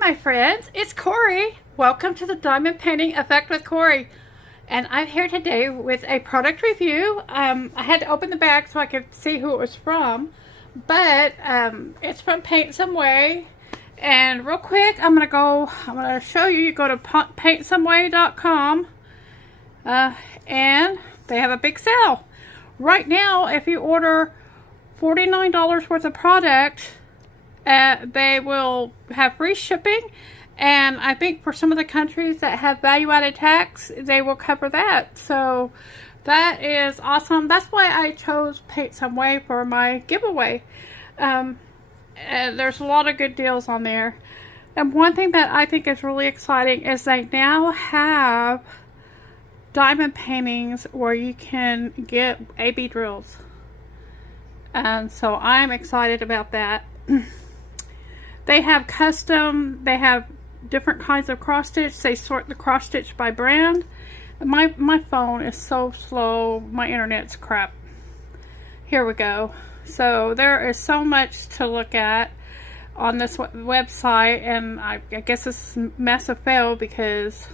my friends, it's Cori. Welcome to the Diamond Painting Effect with Cori. And I'm here today with a product review. I had to open the bag so I could see who it was from. But it's from Paintsomeway. And real quick, I'm going to show you. You go to paintsomeway.com. And they have a big sale. Right now, if you order $49 worth of product, they will have free shipping, and I think for some of the countries that have value-added tax, they will cover that. So that is awesome. That's why I chose Paintsomeway for my giveaway. And there's a lot of good deals on there. And one thing that I think is really exciting is they now have diamond paintings where you can get AB drills. And so I'm excited about that. They have they have different kinds of cross stitch. They sort the cross stitch by brand. My phone is so slow. My internet's crap. Here we go. So there is so much to look at on this website, and I guess this is a massive fail because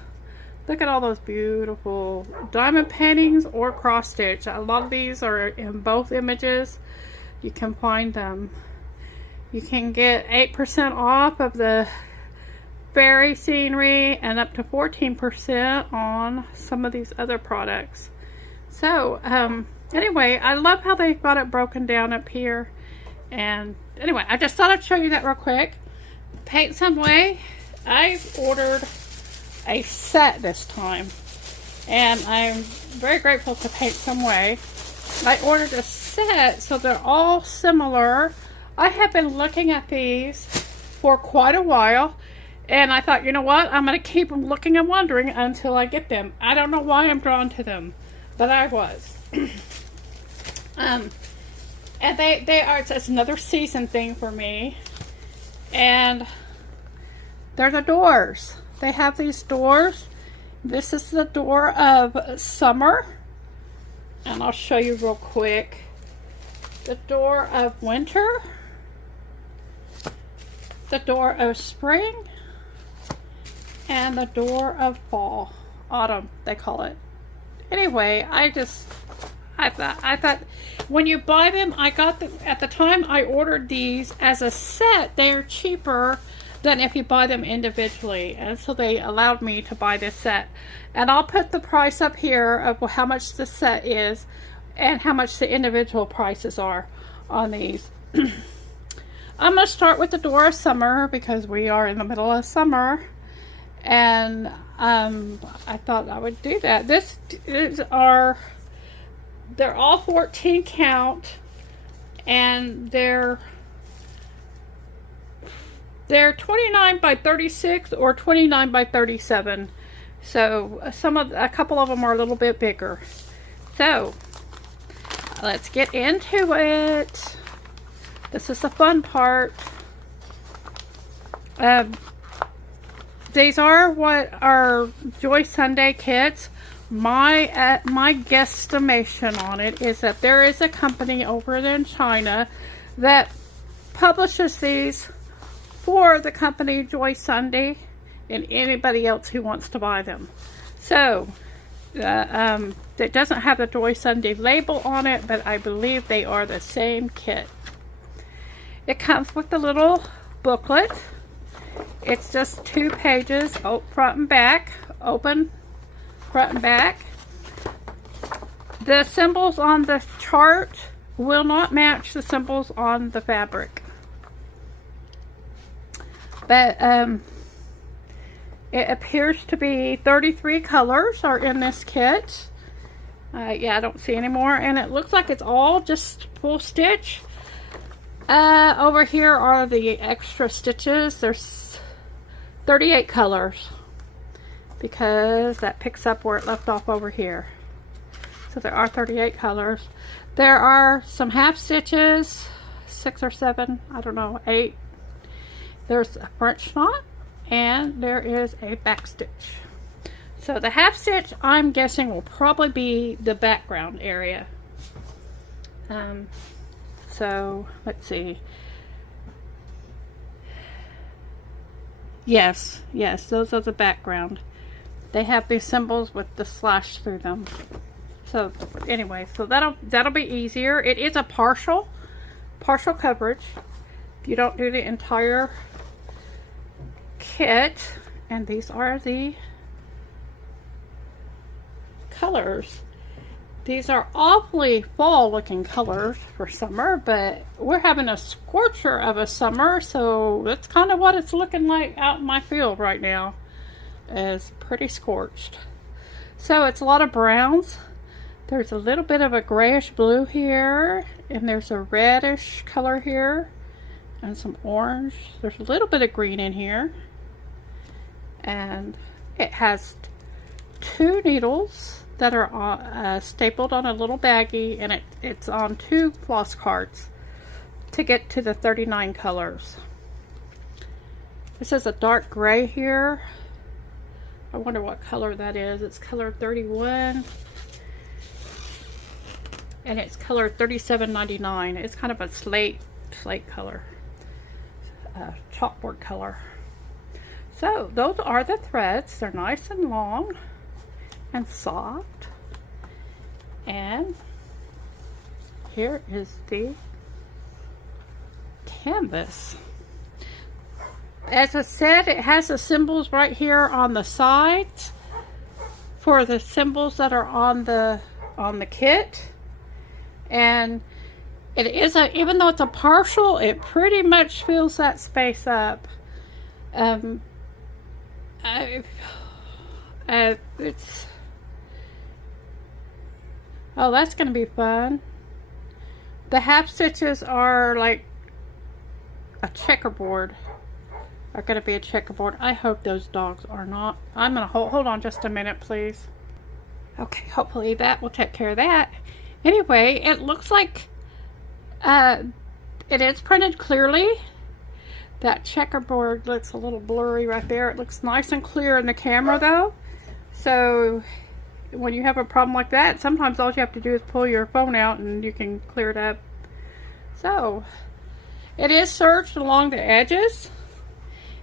look at all those beautiful diamond paintings or cross stitch. A lot of these are in both images. You can find them. You can get 8% off of the fairy scenery and up to 14% on some of these other products. So anyway, I love how they've got it broken down up here. And anyway, I just thought I'd show you that real quick. Paintsomeway, I ordered a set this time, and I'm very grateful to Paintsomeway. I ordered a set so they're all similar. I have been looking at these for quite a while, and I thought, you know what, I'm going to keep looking and wondering until I get them. I don't know why I'm drawn to them, but I was. And they are, it's another season thing for me. And they're the doors. They have these doors. This is the door of summer, and I'll show you real quick. The door of winter, the door of spring, and the door of fall, autumn they call it. Anyway, I thought when you buy them, I got them at the time I ordered these as a set. They're cheaper than if you buy them individually, and so they allowed me to buy this set. And I'll put the price up here of how much the set is and how much the individual prices are on these. I'm going to start with the door of summer because we are in the middle of summer, and I thought I would do that. They're all 14 count, and they're 29 by 36 or 29 by 37. So a couple of them are a little bit bigger. So let's get into it. This is the fun part. These are what are Joy Sunday kits. My guesstimation on it is that there is a company over in China that publishes these for the company Joy Sunday and anybody else who wants to buy them. So it doesn't have the Joy Sunday label on it, but I believe they are the same kit. It comes with a little booklet. It's just 2 pages, front and back, open front and back. The symbols on the chart will not match the symbols on the fabric. But it appears to be 33 colors are in this kit. Yeah, I don't see any more, and it looks like it's all just full stitch. Over here are the extra stitches. There's 38 colors because that picks up where it left off over here. So there are 38 colors. There are some half stitches, 6 or 7, I don't know, 8. There's a French knot, and there is a back stitch. So the half stitch, I'm guessing, will probably be the background area. So let's see. Yes, yes, those are the background. They have these symbols with the slash through them. So anyway, so that'll be easier. It is a partial coverage. You don't do the entire kit. And these are the colors. These are awfully fall looking colors for summer, but we're having a scorcher of a summer, so that's kind of what it's looking like out in my field right now. It's pretty scorched. So it's a lot of browns. There's a little bit of a grayish blue here, and there's a reddish color here, and some orange. There's a little bit of green in here, and it has 2 needles that are stapled on a little baggie, and it's on 2 floss cards to get to the 39 colors. This is a dark gray here. I wonder what color that is. It's color 31. And it's color $37.99. It's kind of a slate color, chalkboard color. So those are the threads. They're nice and long and soft. And here is the canvas. As I said, it has the symbols right here on the sides for the symbols that are on the kit. And it is even though it's a partial, it pretty much fills that space up. It's oh, that's gonna be fun. The half stitches are like a checkerboard. Are gonna be a checkerboard. I hope those dogs are not. I'm gonna hold on just a minute, please. Okay, hopefully that will take care of that. Anyway, it looks like it is printed clearly. That checkerboard looks a little blurry right there. It looks nice and clear in the camera though. So when you have a problem like that, sometimes all you have to do is pull your phone out and you can clear it up. So it is serged along the edges.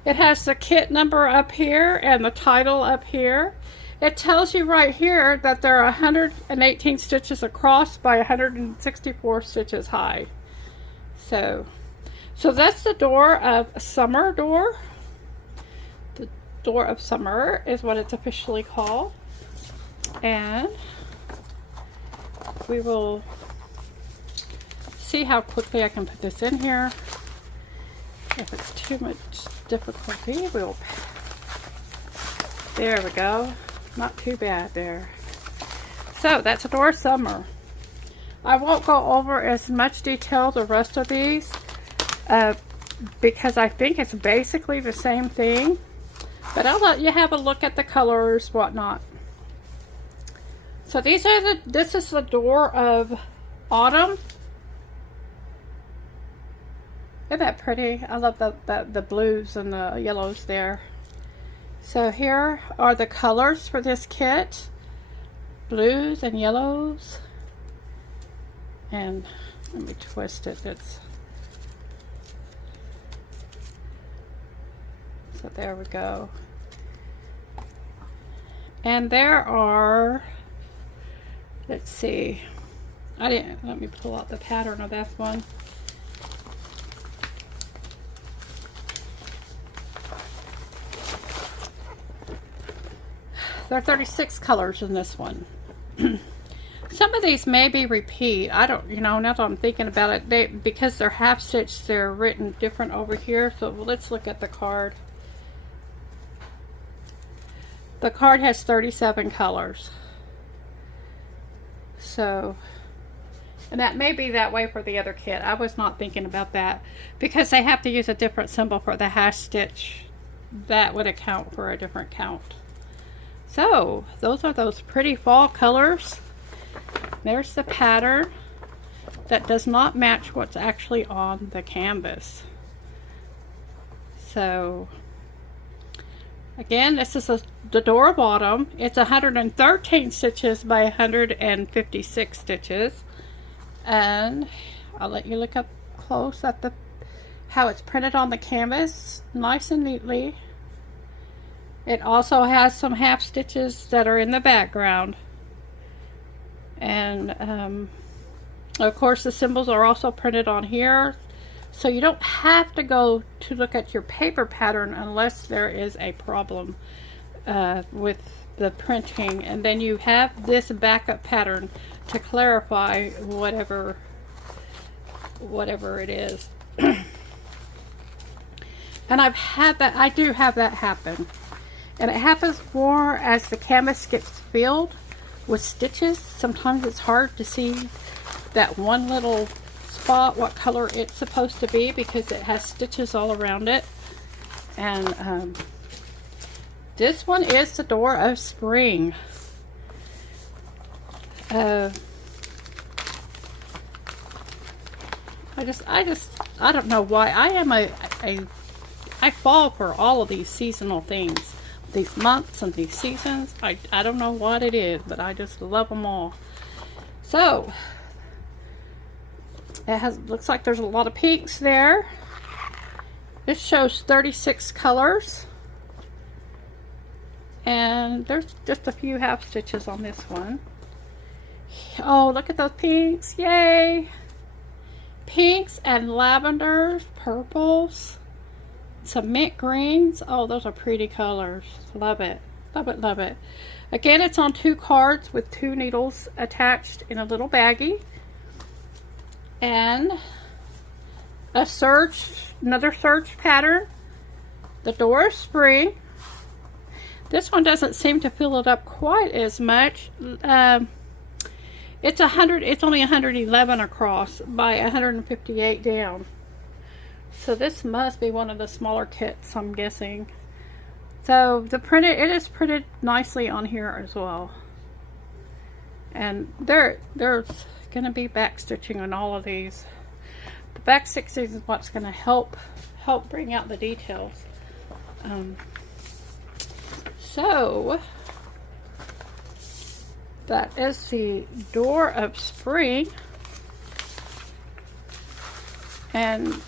It has the kit number up here and the title up here. It tells you right here that there are 118 stitches across by 164 stitches high. So that's the door of summer door. The door of summer is what it's officially called. And we will see how quickly I can put this in here. If it's too much difficulty, we'll... There we go. Not too bad there. So that's a door of summer. I won't go over as much detail the rest of these because I think it's basically the same thing, but I'll let you have a look at the colors, whatnot. So this is the door of autumn. Isn't that pretty? I love the blues and the yellows there. So here are the colors for this kit. Blues and yellows. And let me twist it. So there we go. And there are, let's see. Let me pull out the pattern of that one. There are 36 colors in this one. Some of these may be repeat. I don't, now that I'm thinking about it, because they're half stitched, they're written different over here. So let's look at the card. The card has 37 colors. So, and that may be that way for the other kit. I was not thinking about that because they have to use a different symbol for the half stitch. That would account for a different count. So those are those pretty fall colors. There's the pattern that does not match what's actually on the canvas. So again, this is the door of autumn. It's 113 stitches by 156 stitches. And I'll let you look up close at how it's printed on the canvas, nice and neatly. It also has some half stitches that are in the background. And of course the symbols are also printed on here. So you don't have to go to look at your paper pattern unless there is a problem with the printing. And then you have this backup pattern to clarify whatever it is. And I do have that happen. And it happens more as the canvas gets filled with stitches. Sometimes it's hard to see that one little spot, what color it's supposed to be, because it has stitches all around it. And this one is the Door of Spring. I don't know why. I fall for all of these seasonal things, these months and these seasons. I don't know what it is, but I just love them all. So looks like there's a lot of pinks there. This shows 36 colors, and there's just a few half stitches on this one. Oh, look at those pinks. Yay! Pinks and lavenders, purples, some mint greens. Oh, those are pretty colors. Love it. Love it, love it. Again, it's on 2 cards with 2 needles attached in a little baggie. And another serge pattern, the Door of Spring. This one doesn't seem to fill it up quite as much. It's only 111 across by 158 down. So this must be one of the smaller kits, I'm guessing. So it is printed nicely on here as well. And there's going to be back stitching on all of these. The back stitching is what's going to help bring out the details. So that is the Door of Spring. And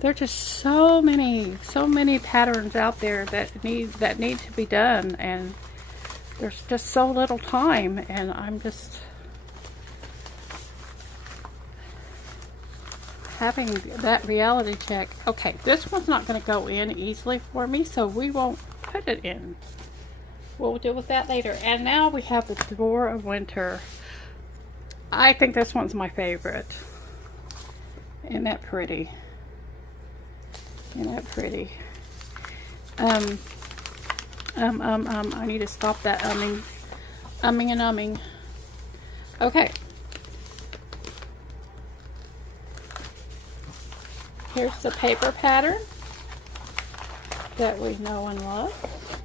there are just so many patterns out there that need to be done, and there's just so little time, and I'm just having that reality check. Okay, this one's not going to go in easily for me, so we won't put it in. We'll deal with that later. And now we have the Door of Winter. I think this one's my favorite. Isn't that pretty? Isn't that pretty? I need to stop that umming and umming. Okay. Here's the paper pattern that we know and love.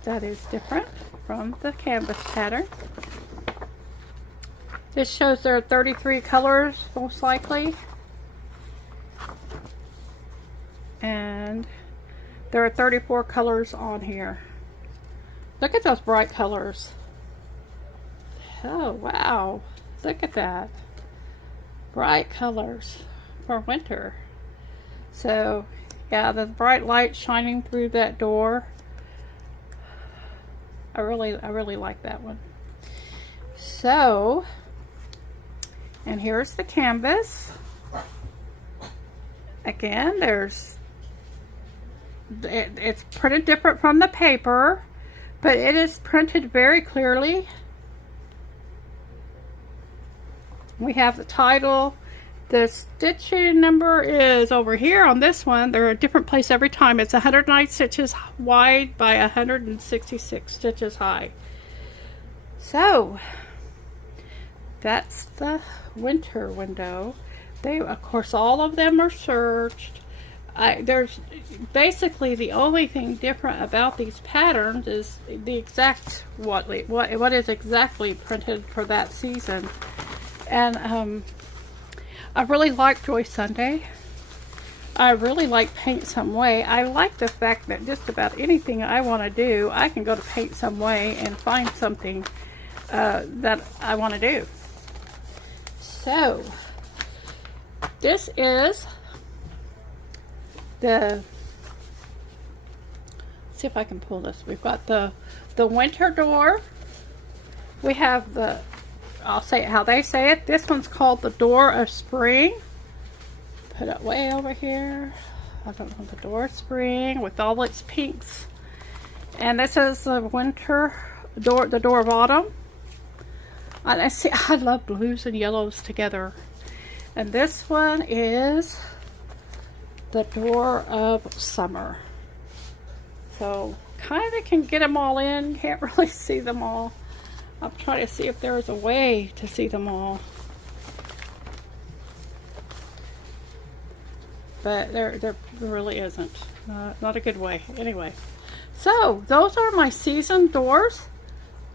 That is different from the canvas pattern. This shows there are 33 colors, most likely. And there are 34 colors on here. Look at those bright colors. Oh, wow. Look at that. Bright colors for winter. So, yeah, the bright light shining through that door. I really like that one. So, and here's the canvas. Again, it's printed different from the paper, but it is printed very clearly. We have the title. The stitching number is over here on this one. They're a different place every time. It's 109 stitches wide by 166 stitches high. So that's the winter window. Of course, all of them are serged. There's basically the only thing different about these patterns is the exact what is exactly printed for that season. And I really like Joy Sunday. I really like Paintsomeway. I like the fact that just about anything I want to do, I can go to Paintsomeway and find something that I want to do. So this is the, see if I can pull this. We've got the winter door. We have the, I'll say it how they say it. This one's called the door of spring. Put it way over here. I don't know, the door of spring with all its pinks. And this is the winter door, the door of autumn. And I see, I love blues and yellows together. And this one is the door of summer. So kind of can get them all in. Can't really see them all. I'm trying to see if there's a way to see them all. But there really isn't. Not a good way. Anyway, so those are my season doors.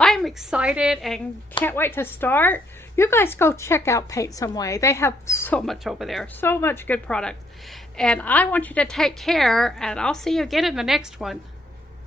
I'm excited and can't wait to start. You guys go check out Paintsomeway. They have so much over there. So much good product. And I want you to take care, and I'll see you again in the next one.